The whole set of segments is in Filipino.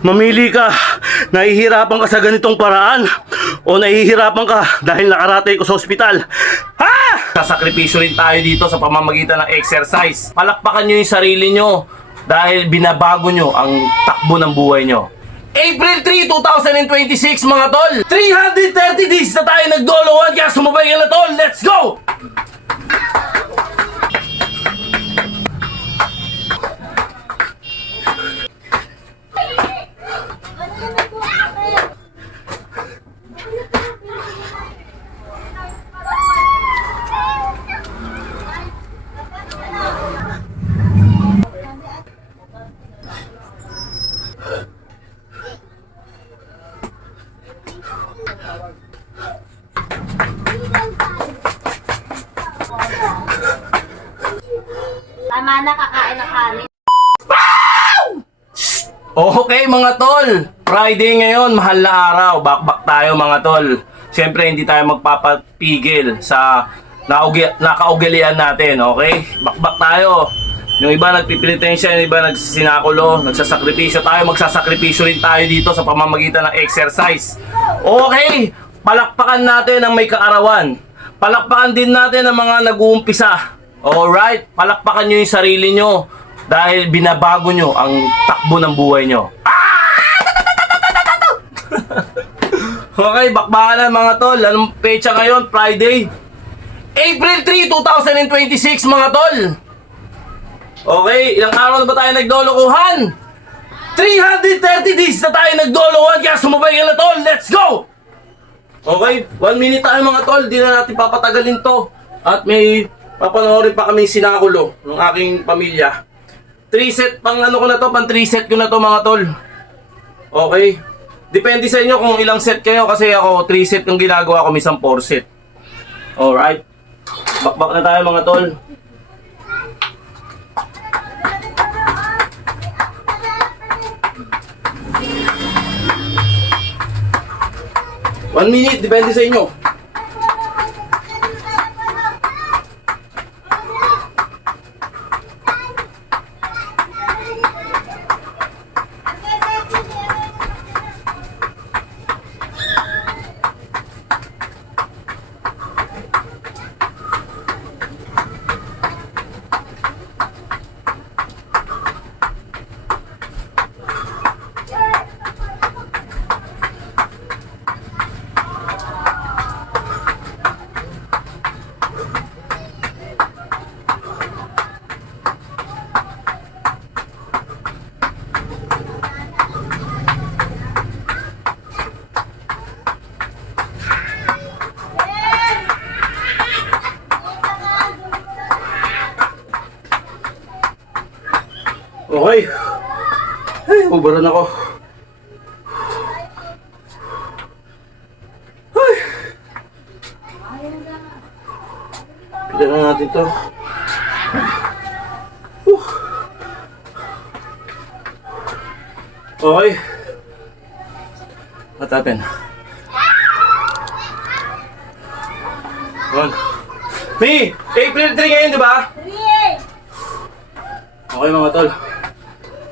Mamili ka. Nahihirapan ka sa ganitong paraan o nahihirapan ka dahil nakaratay ko sa ospital. Ha? Sasakripisyo rin tayo dito sa pamamagitan ng exercise. Palakpakan nyo yung sarili nyo dahil binabago nyo ang takbo ng buhay nyo. April 3, 2026 mga tol! 330 days na tayo nagdoloan kaya sumabay ka na tol! Let's go! Tama na, kakain ng kanin. Okay mga tol, Friday ngayon, mahal na araw, bakbak tayo mga tol. Siyempre hindi tayo magpapapigil sa nakaugalian natin, okay? Bakbak tayo. Yung iba nagpipilitensya, yung iba nagsisinakulo, nagsasakripisyo tayo, magsasakripisyo rin tayo dito sa pamamagitan ng exercise. Okay, palakpakan natin ang may kaarawan. Palakpakan din natin ang mga nag-uumpisa. Alright, palakpakan nyo yung sarili nyo dahil binabago nyo ang takbo ng buhay nyo. Okay, bakbakan na mga tol. Anong pecha ngayon? Friday? April 3, 2026 mga tol. Okay, ilang araw na ba tayo nagdolokohan? 330 days na tayo nagdolokohan kaya sumabay ka na tol. Let's go! Okay, 1 minute tayo mga tol. Di na natin papatagalin to. At may papanoorin pa kami sinakulo ng aking pamilya. 3 set pang ano ko na to, pang 3 set ko na to mga tol. Okay. Depende sa inyo kung ilang set kayo kasi ako 3 set yung ginagawa ko, minsan 4 set. Alright. Bakbak na tayo mga tol. One minute, depende sa inyo. Okay. Ay, ubaran ako. Ay. Pila na natin to. Okay. What happened? One. May! April 3 ngayon, di ba? Okay mga tol.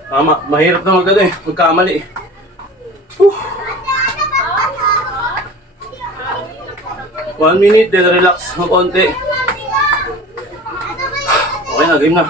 Tama, mahirap na magkamali. 1 minute, then relax ng konti. Okay na, game na.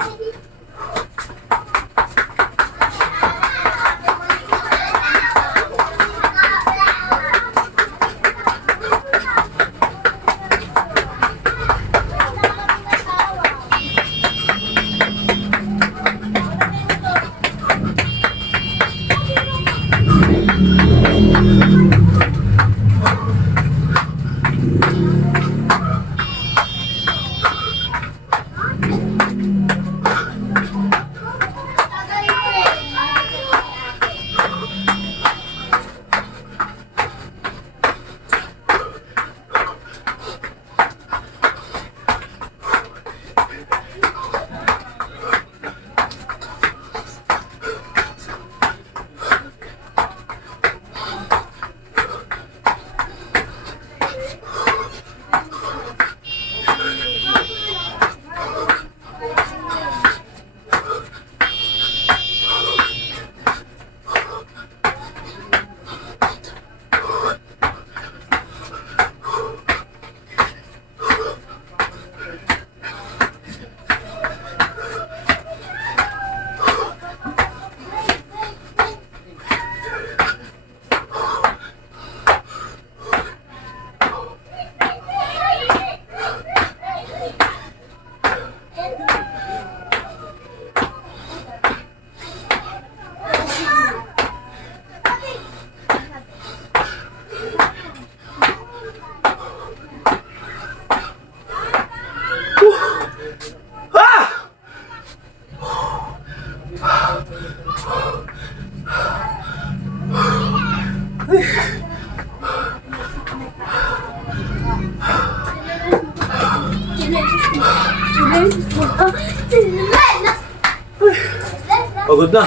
Pagod na.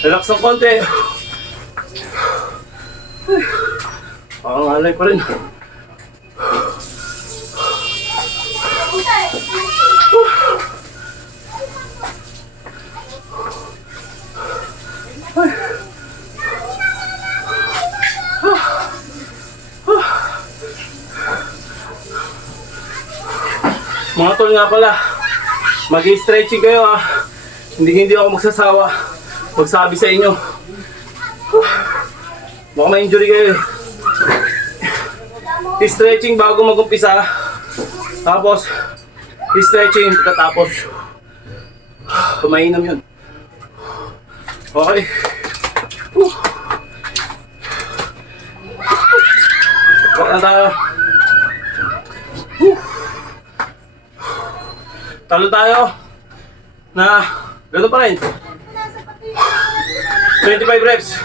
Relax ng konti. Pakangalay pa rin. Mga tol nga pala, mag-i-stretching kayo ha. Hindi ako magsasawa magsabi sa inyo. Baka ma-injury kayo eh. Stretching bago mag-umpisa. Tapos, stretching katapos. Mainam yun. Okay. Baka na tayo. Talo tayo na gano'n pa rin. 25 reps.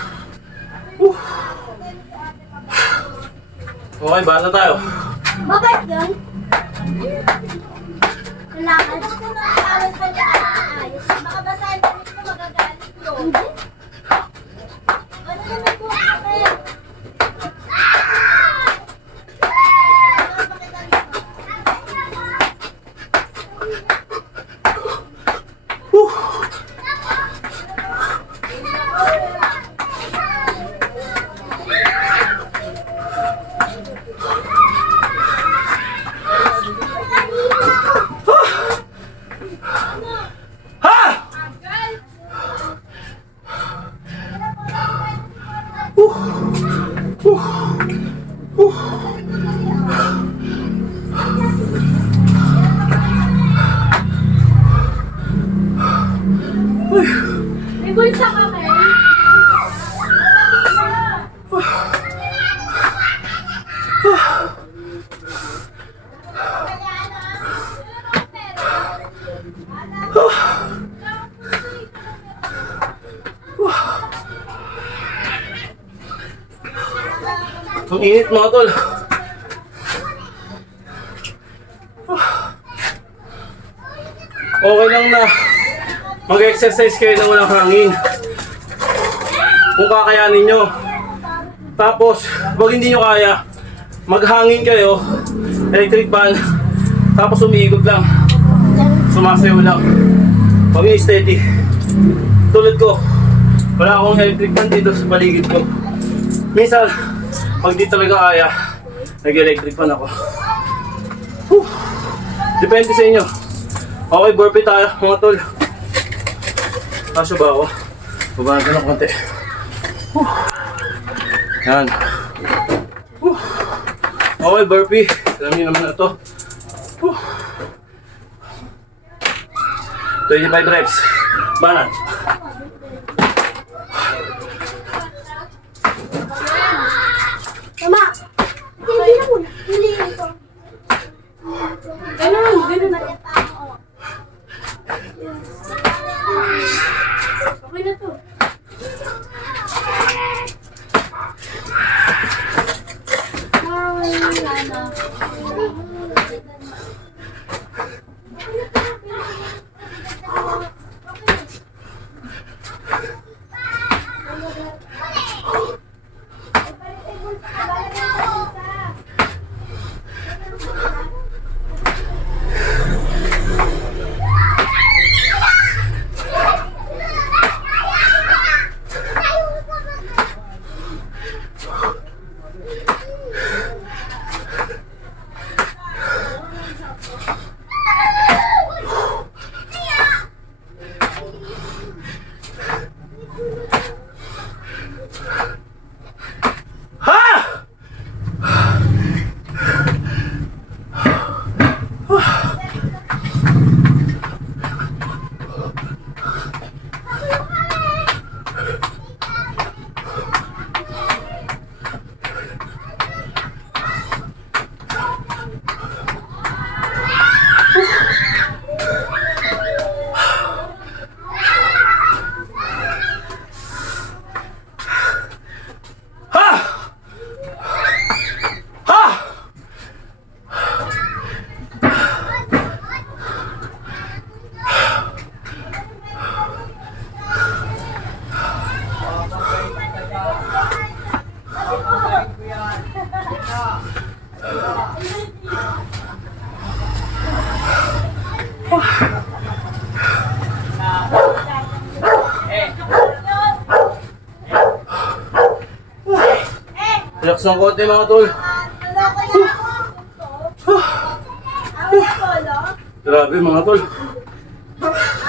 Okay, basa tayo. Bakit yun? Kailangan ko na alam sa ayos. Baka basahin ko nito magagalit ko. Ano naman po ako? May bulsa ka kayo? Ang init mga tol. Okay lang na mag-exercise kayo na walang hangin. Kung kakayanin nyo. Tapos, pag hindi nyo kaya, maghangin kayo, electric fan, tapos umiikot lang. Sumasayaw lang. Pag yung steady. Tulad ko, wala akong electric fan dito sa paligid ko. Minsan, pag di talaga kaya, nag-electric fan ako. Depende sa inyo. Okay, burpee tayo mga tol. Kasya ba ako? Babaan ka ng konti. Yan. Okay, burpee. Alam niyo naman na ito. 25 reps. Banat. Tama! Hindi na muna. Hindi ito. Ganun na. Okay na to. ng konti mga tol. Wala ko yan ako. Ang polo. Grabe mga tol.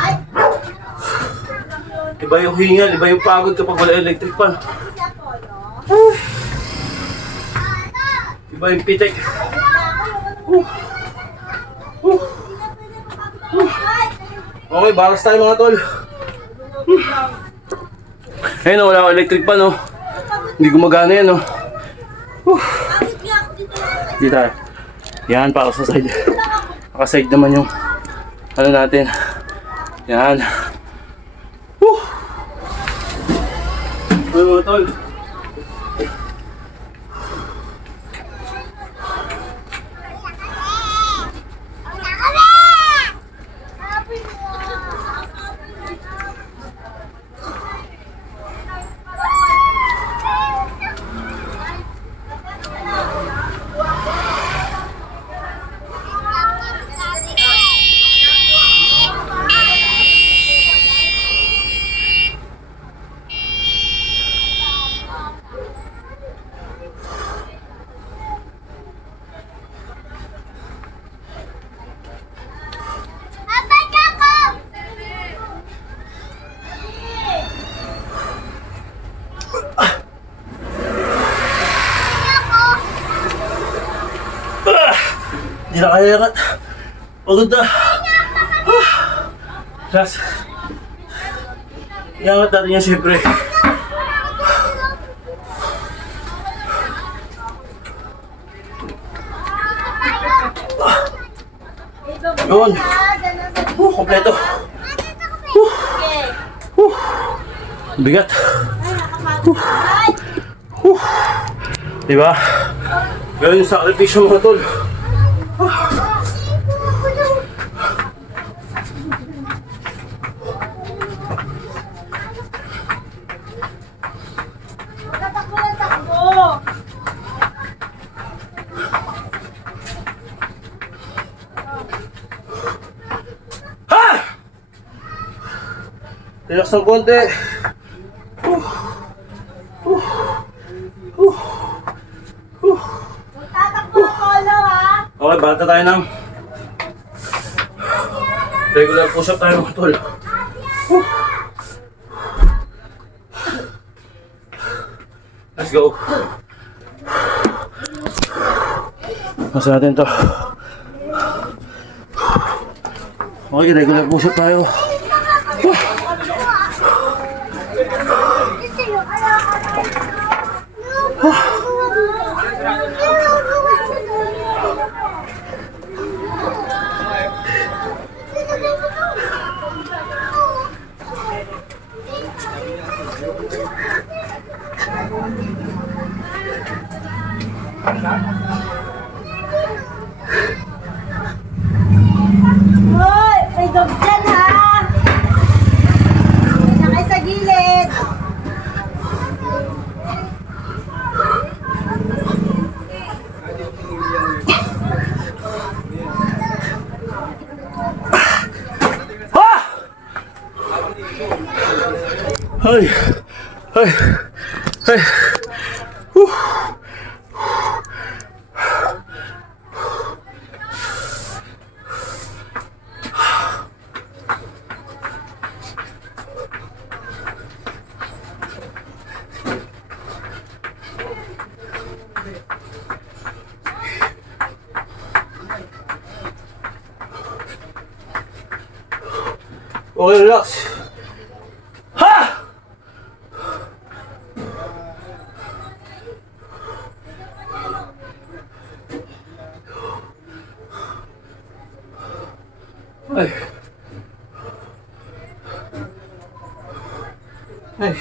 Ay, Iba yung hingal, iba yung pagod kapag wala electric pan. siya polo. Iba yung pitik. Okay, baras tayo mga tol. Ayun oh, wala akong electric pan oh. Hindi gumagana yan oh. Bakit nga ako dito lang? Dito tayo. Yan, para sa side. Naka-side naman yung ano natin. Yan. Woo! Ayun mga tol. Hindi na kaya yakat. Pagod na. Last. Iangat natin yan siyempre. Yun. Kompleto. Bigat. Diba? Ganun yung sakripisyo mga tol. Takbo na takbo. Ha! Relax ng konti. Tatakbo ang polo ha. Okay, bata tayo ng regular push-up tayo mga tol. Let's go. Masa natin to. Okay, regular push-up tayo. Hoy, may dog dyan ha. Yan kayo sa gilid. Ha! Ay! Ay! Ay! Okay, relax. Ha! Ay. Ay.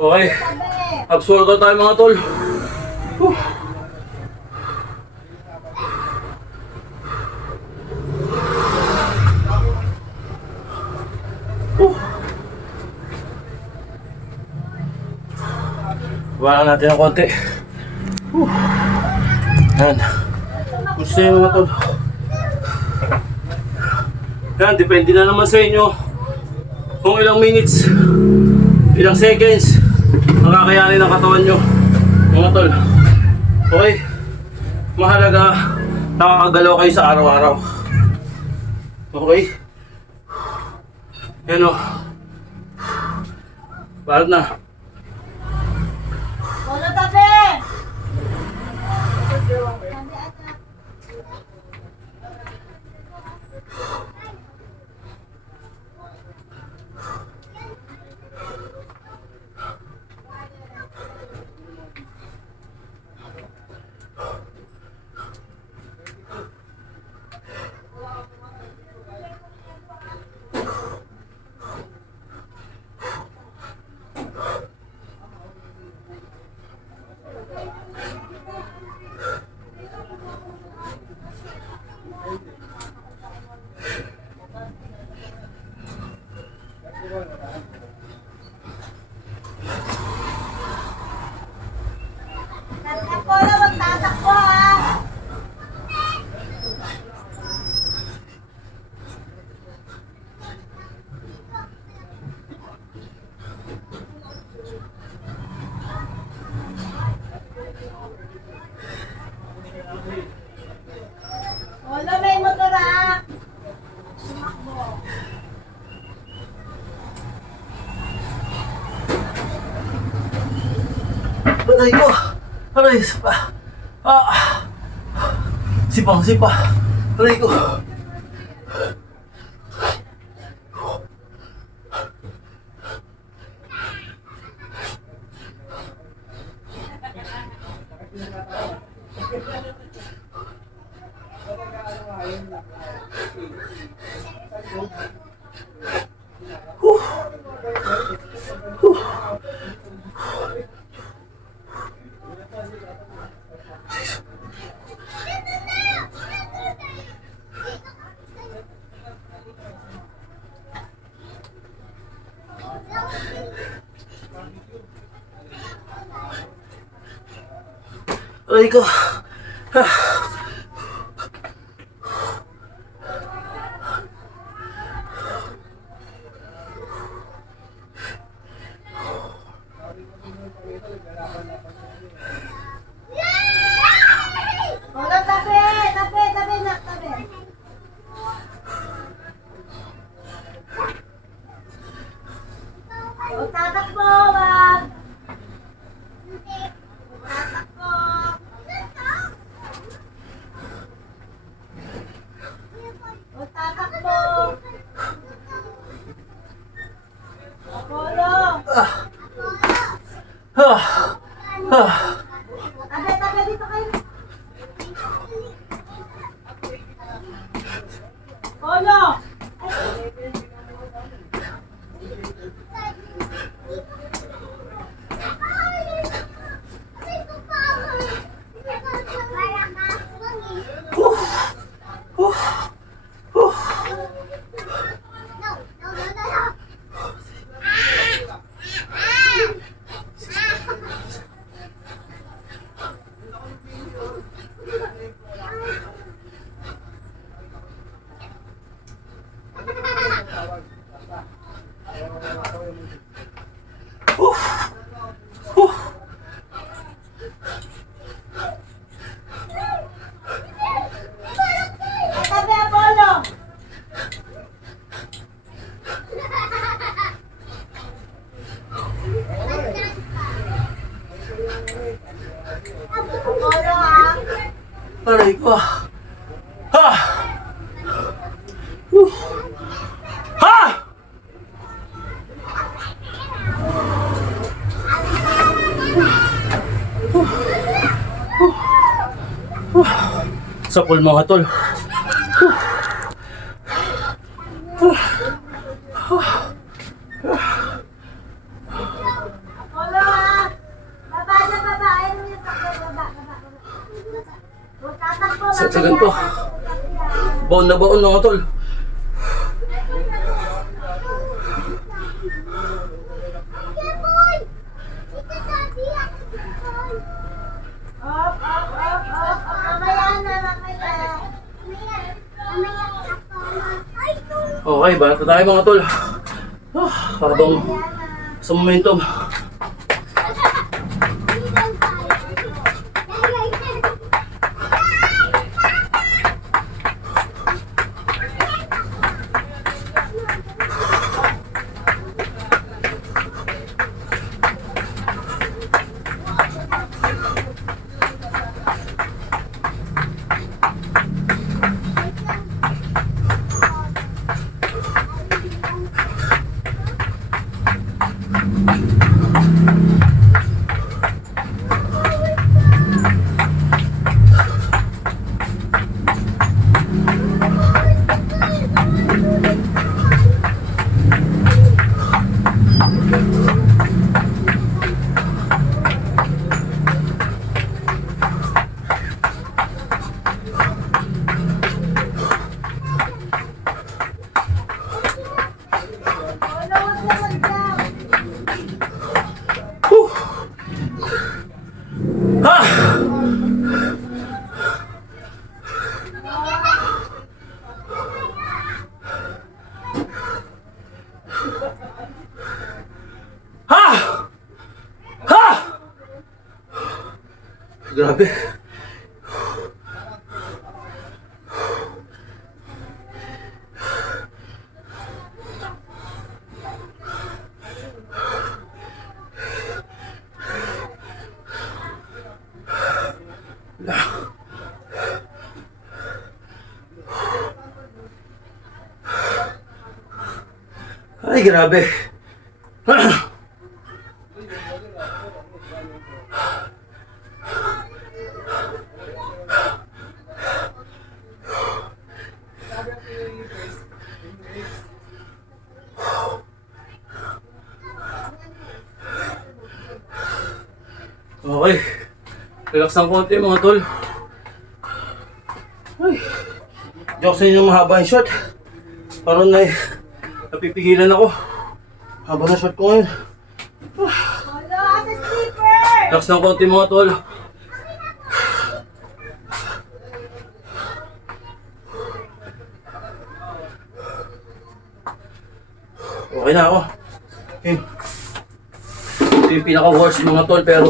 Okay. Absorb ko tayo mga tol. Wala natin ng konti. Yan. Gusto nyo mga tol. Yan, depende na naman sa inyo kung ilang minutes, ilang seconds makakayanin ang katawan nyo mga tol. Okay, mahalaga nakakagalaw kayo sa araw-araw. Okay, yan o, parang na. Polo tabi! Polo, magtatakbo ha! Polo, may motor ha! Aray ko! Aray, sipa! Ah! Sipang, sipa! Aray ko! Aray ko! Ah. Polo, tabi! Tabi, tabi, nak, tabi! Huwag tatakbo, wag! Tatakbo! Huwag tatakbo! Polo! Ah! Ah! Tabi, tabi, dito kayo! Polo! Tabi, Apollo! Apollo, ha? Aray ko! Ha! Ha! Sa pool mga tol. Apollo, ha? Baba na, baba. Ayun mo yung sakto. Baba, baba, baba. Huwag tatakbo, Sa ganito. Baon na baon mga tol. Up, up, up, up, up, up. Okay, balik na tayo mga tol. Habang sa momentum. Grabe. Ay, grabe. Okay. Relax ng konti mga tol. Ay. Joke sa inyo mahaba yung shot. Parang napipigilan ako. Haba na shot ko ngayon. Hala, asa sleeper! Relax ng konti mga tol. Okay na ako. Okay. Ito yung pinaka-worst mga tol pero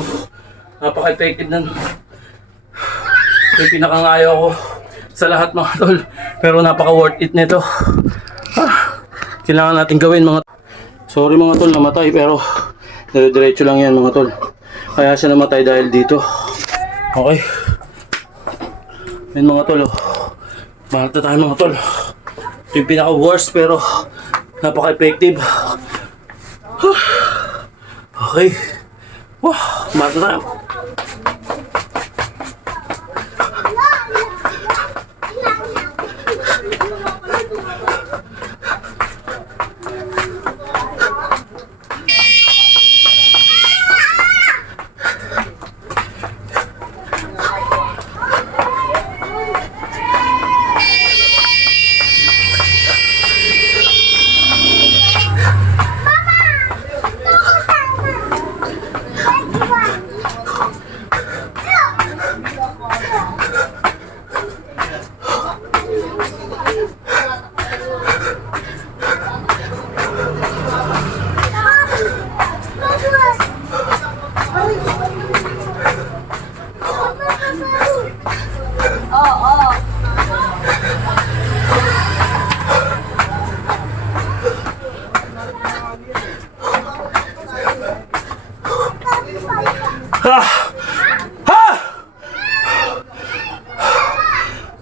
napaka-effective nun. Ito yung pinaka-ngayaw ko sa lahat mga tol pero napaka-worth it nito. Kailangan natin gawin mga tol. Sorry mga tol, namatay pero dire-diretso lang yan mga tol. Kaya siya namatay dahil dito. Okay. Yan mga tol. Bahat na tayo mga tol. Ito yung pinaka-worst pero napaka-effective. Okay. Bahat na tayo.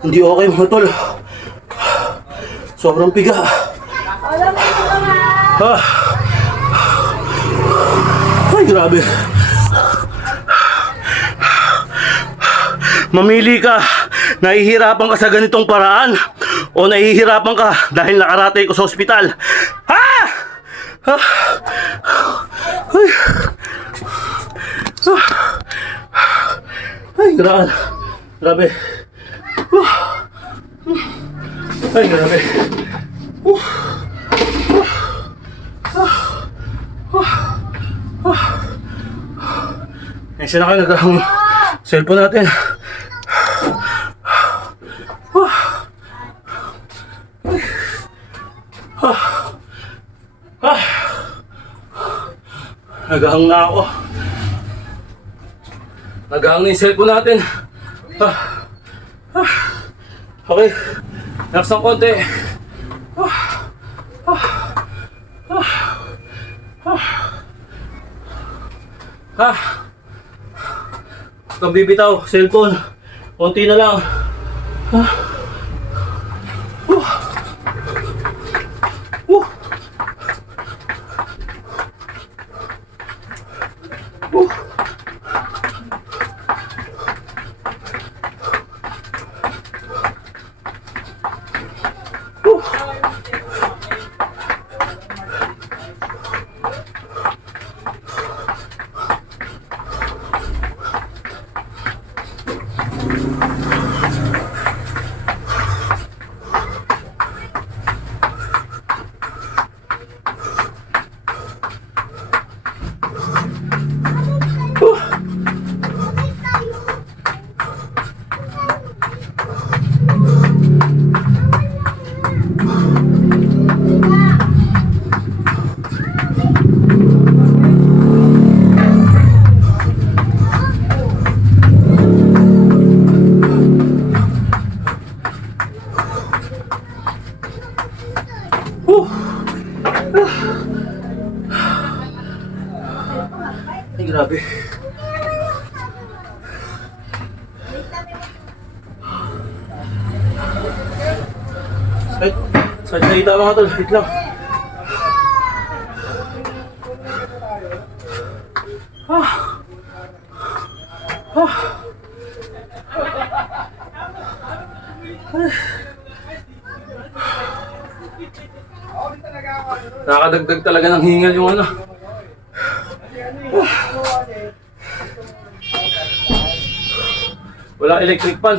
Hindi okay mga tol. Sobrang piga. Ay, grabe. Mamili ka. Nahihirapan ka sa ganitong paraan o nahihirapan ka dahil nakaratay ko sa ospital. Ay, grabe. Grabe. Ay, grabe. Ayun na kayo, nagahang cellphone natin. Naghahang na ako. Naghahang na yung cellphone natin. Okay. Relax ng konti. Huwag bibitaw, cellphone. Konti na lang. Ay, grabe. Ay, salita mga tol. Wait lang. Nakakadagdag talaga ng hingal yung ano. Wala electric fan.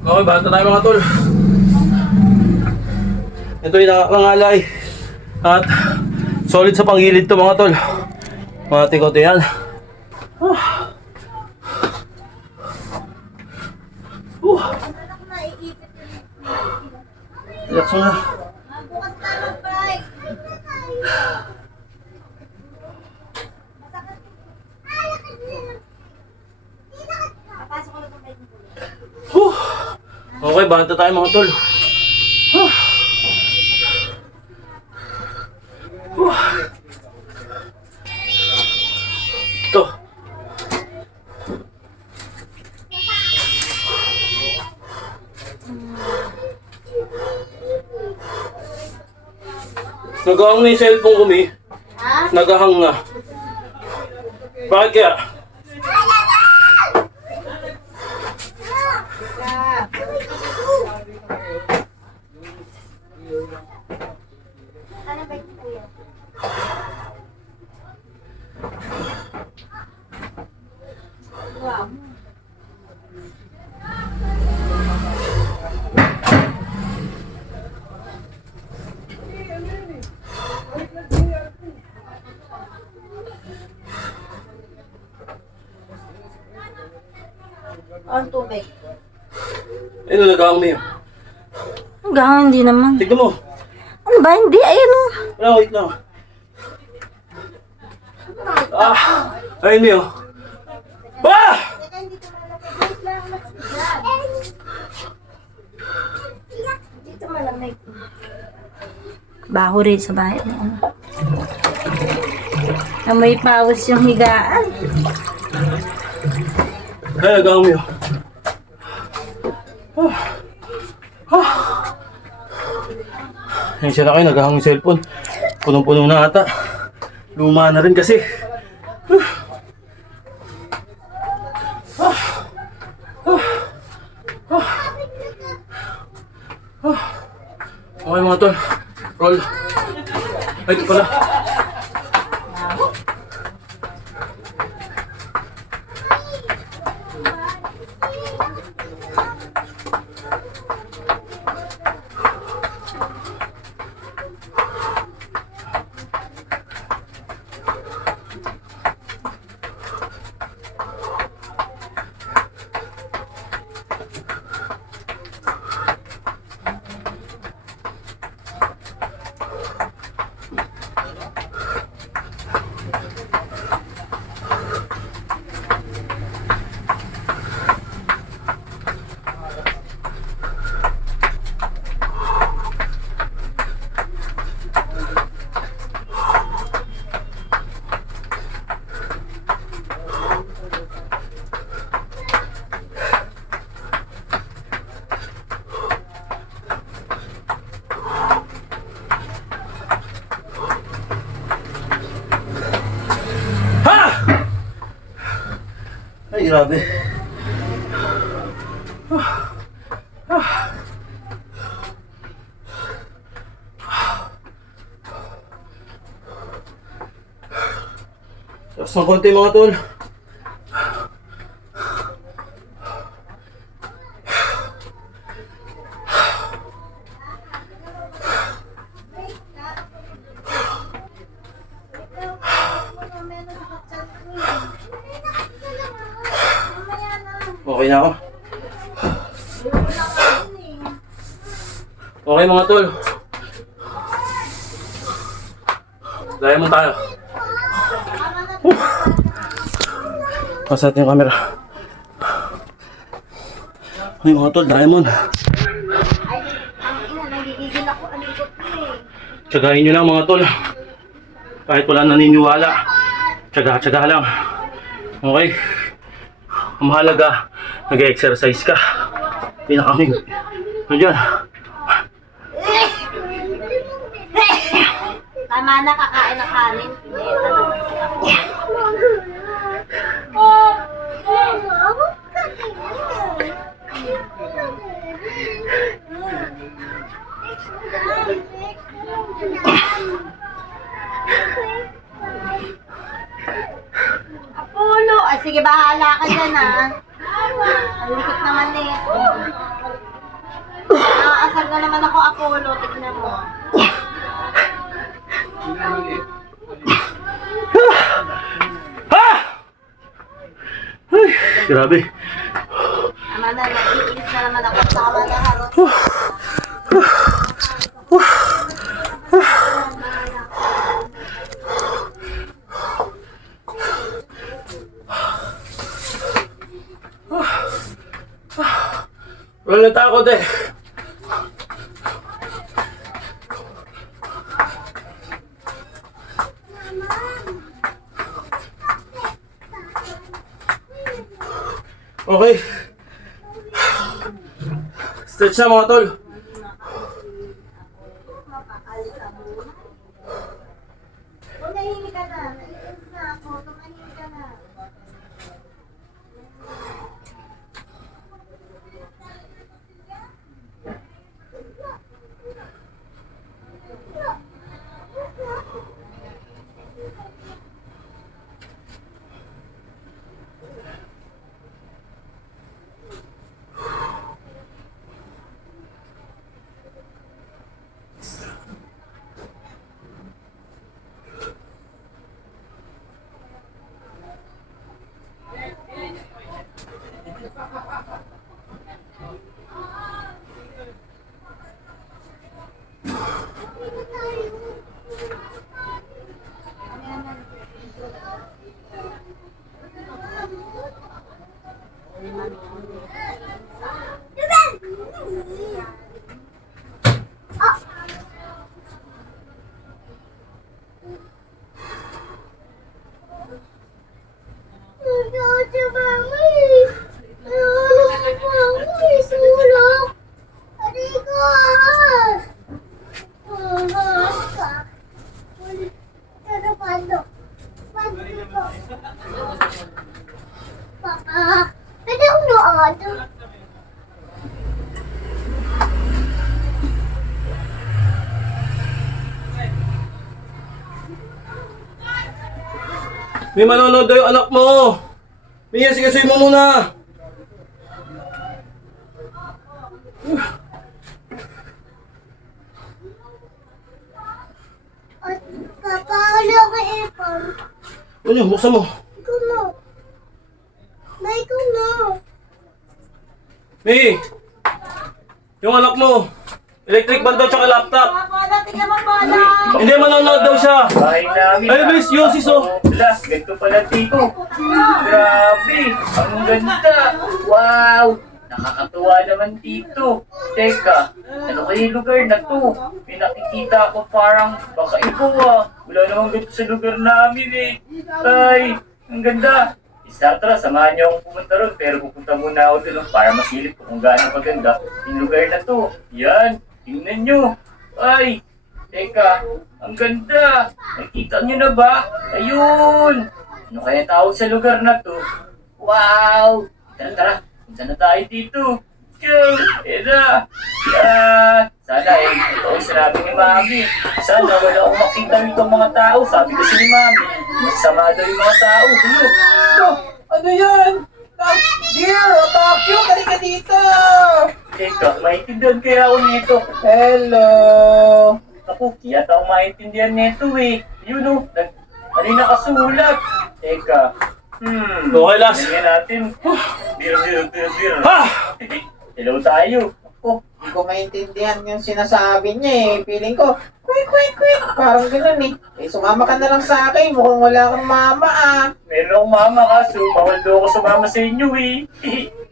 Okay, bata tayo mga tol. Ito yung nakakangalay. At solid sa pangilid to mga tol. Mga tikote yan. Relax mo na. Bukas na mag-bike. Papasok ko lang ng bike mo. Okay, bata tayo mga tol. Ito. Nagahang na yung cellphone ko, Mi. Ha? Nagahang na. Bakit kaya? Ano bike mo, kuya? Wow. Ang tubig. Ano nagahang, Mi? Hanggang hindi naman. Tignan mo. Ano ba? Hindi. Ayun o. Wala, wait lang. Ayun, Mi, oh. Teka, hindi ko malamig. Wait lang, mas dito malamig. Baho rin sa bahay. Amoy pawis yung higaan. Ay, nagahang, Mi, oh. Ayun siya na kayo, nagahang yung cellphone. Punong-puno na ata. Luma na rin kasi. Okay mga tol. Roll. Ay, ito pala. grabe. Tapos ng konti mga tol. Okay na ako. Okay mga tol. Diamond tayo. Pasa natin yung camera. Okay mga tol, diamond. Ay, ang ina, nagigigil ako. Ang likot ko eh. Tsagahin nyo lang mga tol. Kahit wala naniniwala. Tsaga-tsaga lang. Okay? Ang mahalaga, nag-exercise ka. Pinakaming. Ano dyan? Tama na, kakain ng kanin. Apollo! Ay, sige, bahala ka dyan, ah. Ang likot naman eh. Nakaasar na naman ako, Apollo. Tignan mo. Ha! Ay, grabe. Tama na, nag-iinis na naman ako. Tama na, harot. Wala takot eh. Okay. Stretch na mga tol. Tumahimik ka na. Naiinis na ako. Tumahimik ka na. Papa, pwede akong nood? May manonood daw yung anak mo. Mia, sigasuin mo muna. Papa, wala ako ipon. Ano, buksan mo. Ikaw na. Ba, ikaw na. May, yung anak mo. Electric fan daw tsaka laptop. Papa, tingnan mo, Pala. Hindi, manonood daw siya. Bahay namin. Ay, guys, Yosis, oh. Wala, ganito pala dito. Grabe, ang ganda. Wow, nakakatuwa naman dito. Teka, ano kaya yung lugar na to? May nakikita ako parang baka ikaw ah. Wala namang ganito sa lugar namin eh. Ay, ang ganda. Tara, samahan niyo akong pumunta ron. Pero pupunta muna ako doon para masilip ko kung gaano kaganda yung lugar na to. Yan, tingnan nyo. Ay, teka, ang ganda. Nakita nyo na ba? Ayun. Ano kaya tawag sa lugar na to? Wow! Tara, tara. Punta na tayo dito. Go! Era! Sana ito ang sinabi ni Mami. Sana wala akong makita nitong mga tao. Sabi kasi ni Mami, masama daw yung mga tao. Ano yan? Dear, Bakyo, halika dito! Teka, maintindihan kaya ako nito. Hello! Ako, kaya ako maintindihan nito eh. Yun o, ano yung nakasulat? Teka, Okay, Las. tingnan natin. Beer. Ha! Hello tayo. Oh, hindi ko maintindihan yung sinasabi niya eh. Feeling ko, quick. Parang ganun eh. Eh, sumama ka na lang sa akin. Mukhang wala kang mama ah. Meron akong mama kaso, bawal daw ako sumama sa inyo eh.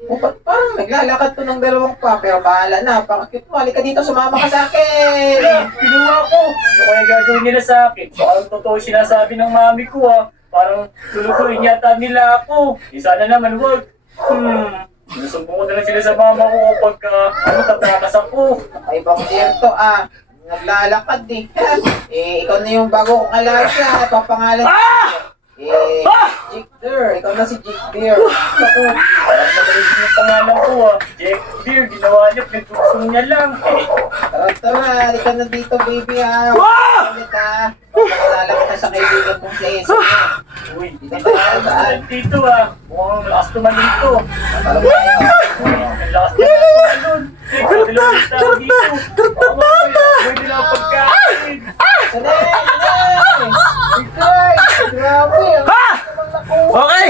Oh, ba't parang naglalakad to ng dalawang pa. Pero bahala na. Pakakit mo. Halika dito, sumama ka sa akin. Kinuha ko. Ano kaya gagawin nila sa akin? Parang totoo sinasabi ng mami ko ah. Parang lulutuin yata nila ako. Eh sana naman wag. Sinusumbong ko na lang sila sa mama ko pagka tatakas ako. Ay, bang dear to ah. Naglalakad eh. Ikaw na yung bago kong alaga. Papangalan Jake Deer. Ikaw na si Jake Deer. Ako, parang magaling yung pangalan ko ah. Jack Deer, ginawa niya, pinagtuso niya lang. Tara, halika na dito baby ah. Halika. Pakilala ko na sa kaibigan kong si Esa. Uy, hindi na tayo dito ah. Mukhang lakas tumanin to. Parang tayo. Ang lakas tumanin. Teka, dalawang tao dito. Pwede lang ang pagkain. Sanay! Ikay! Grabe! Okay!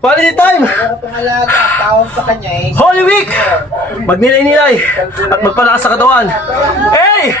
Quality time! Ako itong alaga. Tawag sa kanya eh. Holy Week! Magnilay-nilay at magpalakas sa katawan. Hey!